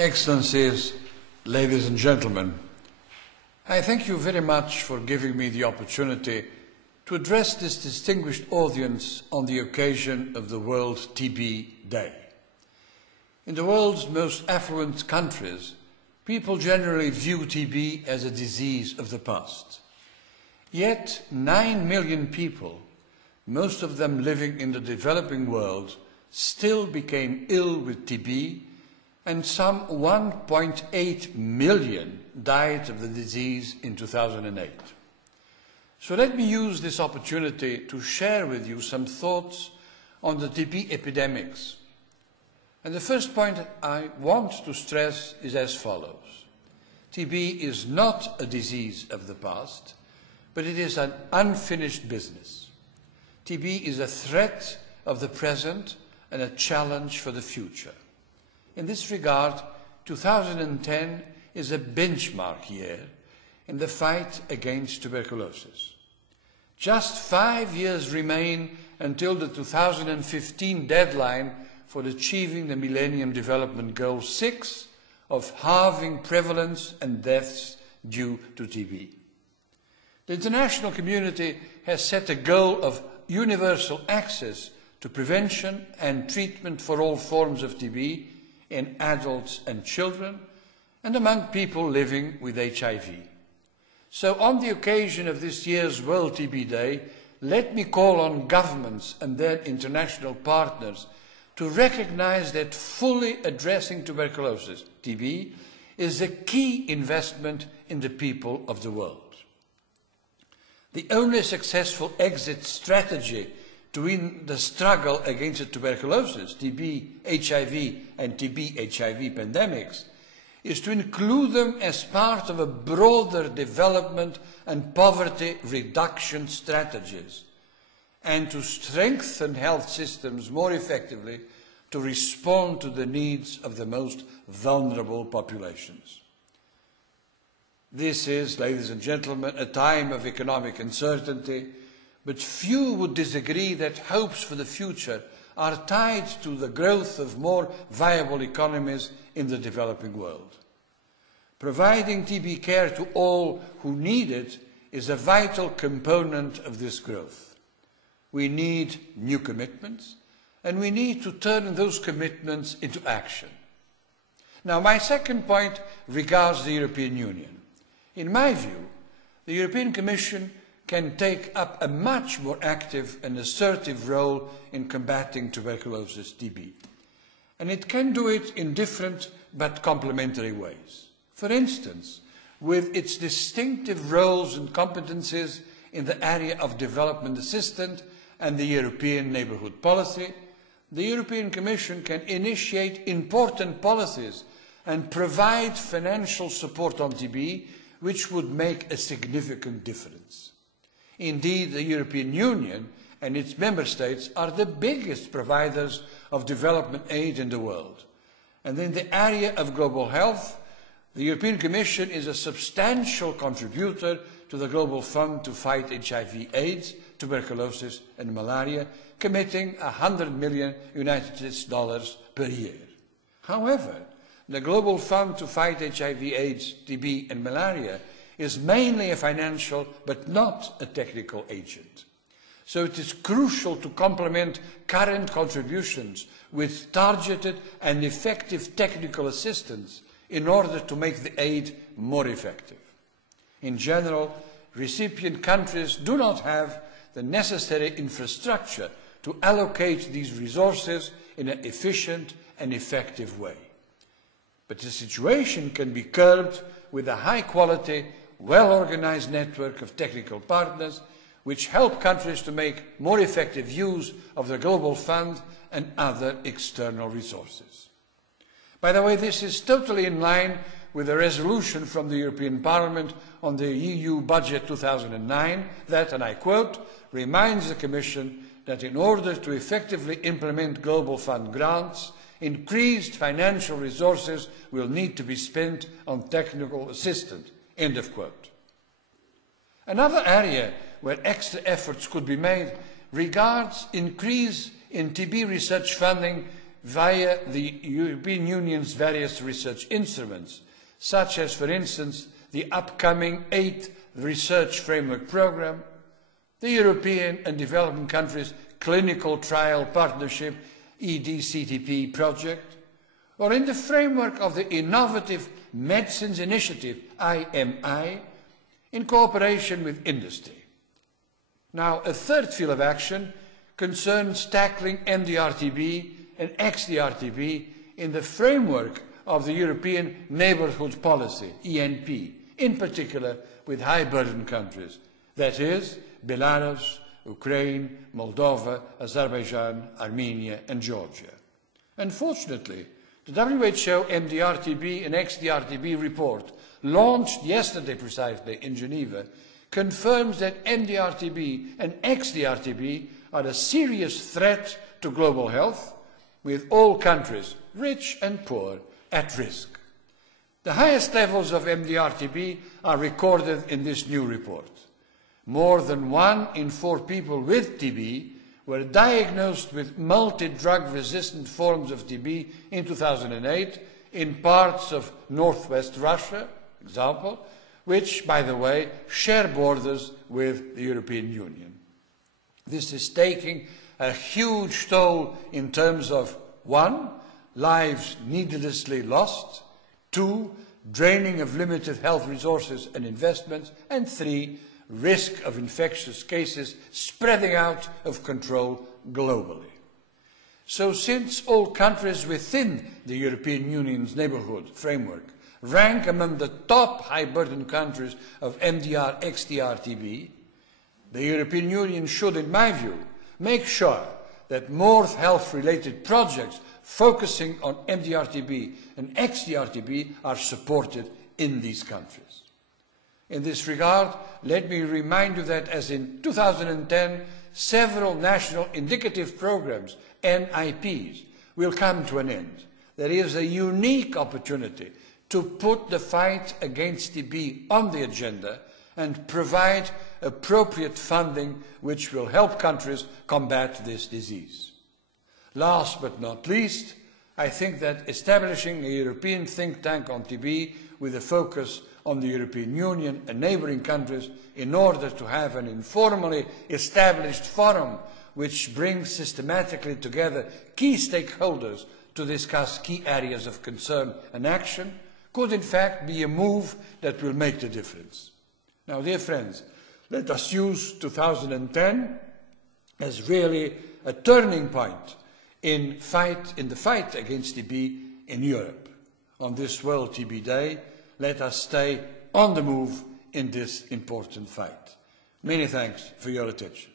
Excellencies, ladies and gentlemen, I thank you very much for giving me the opportunity to address this distinguished audience on the occasion of the World TB Day. In the world's most affluent countries, people generally view TB as a disease of the past. Yet 9 million people, most of them living in the developing world, still became ill with TB, and some 1.8 million died of the disease in 2008. So let me use this opportunity to share with you some thoughts on the TB epidemics. And the first point I want to stress is as follows. TB is not a disease of the past, but it is an unfinished business. TB is a threat of the present and a challenge for the future. In this regard, 2010 is a benchmark year in the fight against tuberculosis. Just 5 years remain until the 2015 deadline for achieving the Millennium Development Goal 6 of halving prevalence and deaths due to TB. The international community has set a goal of universal access to prevention and treatment for all forms of TB in adults and children, and among people living with HIV. So on the occasion of this year's World TB Day, let me call on governments and their international partners to recognize that fully addressing tuberculosis, TB, is a key investment in the people of the world. The only successful exit strategy to win the struggle against the tuberculosis, TB, HIV and TB-HIV pandemics is to include them as part of a broader development and poverty reduction strategies and to strengthen health systems more effectively to respond to the needs of the most vulnerable populations. This is, ladies and gentlemen, a time of economic uncertainty, but few would disagree that hopes for the future are tied to the growth of more viable economies in the developing world. Providing TB care to all who need it is a vital component of this growth. We need new commitments, and we need to turn those commitments into action. Now, my second point regards the European Union. In my view, the European Commission can take up a much more active and assertive role in combating tuberculosis, TB. And it can do it in different but complementary ways. For instance, with its distinctive roles and competencies in the area of development assistance and the European neighbourhood policy, the European Commission can initiate important policies and provide financial support on TB, which would make a significant difference. Indeed, the European Union and its member states are the biggest providers of development aid in the world. And in the area of global health, the European Commission is a substantial contributor to the Global Fund to fight HIV/AIDS, tuberculosis and malaria, committing $100 million per year. However, the Global Fund to fight HIV/AIDS, TB and malaria is mainly a financial but not a technical agent. So it is crucial to complement current contributions with targeted and effective technical assistance in order to make the aid more effective. In general, recipient countries do not have the necessary infrastructure to allocate these resources in an efficient and effective way. But the situation can be curbed with a high-quality, well-organized network of technical partners which help countries to make more effective use of the Global Fund and other external resources. By the way, this is totally in line with a resolution from the European Parliament on the EU budget 2009 that, and I quote, reminds the Commission that in order to effectively implement Global Fund grants, increased financial resources will need to be spent on technical assistance. End of quote. Another area where extra efforts could be made regards increase in TB research funding via the European Union's various research instruments, such as, for instance, the upcoming 8th Research Framework Programme, the European and Developing Countries Clinical Trial Partnership EDCTP project, or in the framework of the Innovative Medicines Initiative, IMI, in cooperation with industry. Now, a third field of action concerns tackling MDR-TB and XDR-TB in the framework of the European Neighbourhood Policy, ENP, in particular with high-burden countries, that is, Belarus, Ukraine, Moldova, Azerbaijan, Armenia and Georgia. Unfortunately, the WHO MDR-TB and XDR-TB report, launched yesterday precisely in Geneva, confirms that MDR-TB and XDR-TB are a serious threat to global health, with all countries, rich and poor, at risk. The highest levels of MDR-TB are recorded in this new report. More than 1 in 4 people with TB were diagnosed with multi-drug resistant forms of TB in 2008 in parts of northwest Russia, example, which, by the way, share borders with the European Union. This is taking a huge toll in terms of 1, lives needlessly lost, 2, draining of limited health resources and investments, and 3, risk of infectious cases spreading out of control globally. So since all countries within the European Union's neighbourhood framework rank among the top high-burden countries of MDR, XDR, TB, the European Union should, in my view, make sure that more health-related projects focusing on MDR-TB and XDR-TB are supported in these countries. In this regard, let me remind you that, as in 2010, several national indicative programs, NIPs, will come to an end. There is a unique opportunity to put the fight against TB on the agenda and provide appropriate funding which will help countries combat this disease. Last but not least, I think that establishing a European think tank on TB with a focus on the European Union and neighbouring countries in order to have an informally established forum which brings systematically together key stakeholders to discuss key areas of concern and action could in fact be a move that will make the difference. Now, dear friends, let us use 2010 as really a turning point in the fight against TB in Europe. On this World TB Day, let us stay on the move in this important fight. Many thanks for your attention.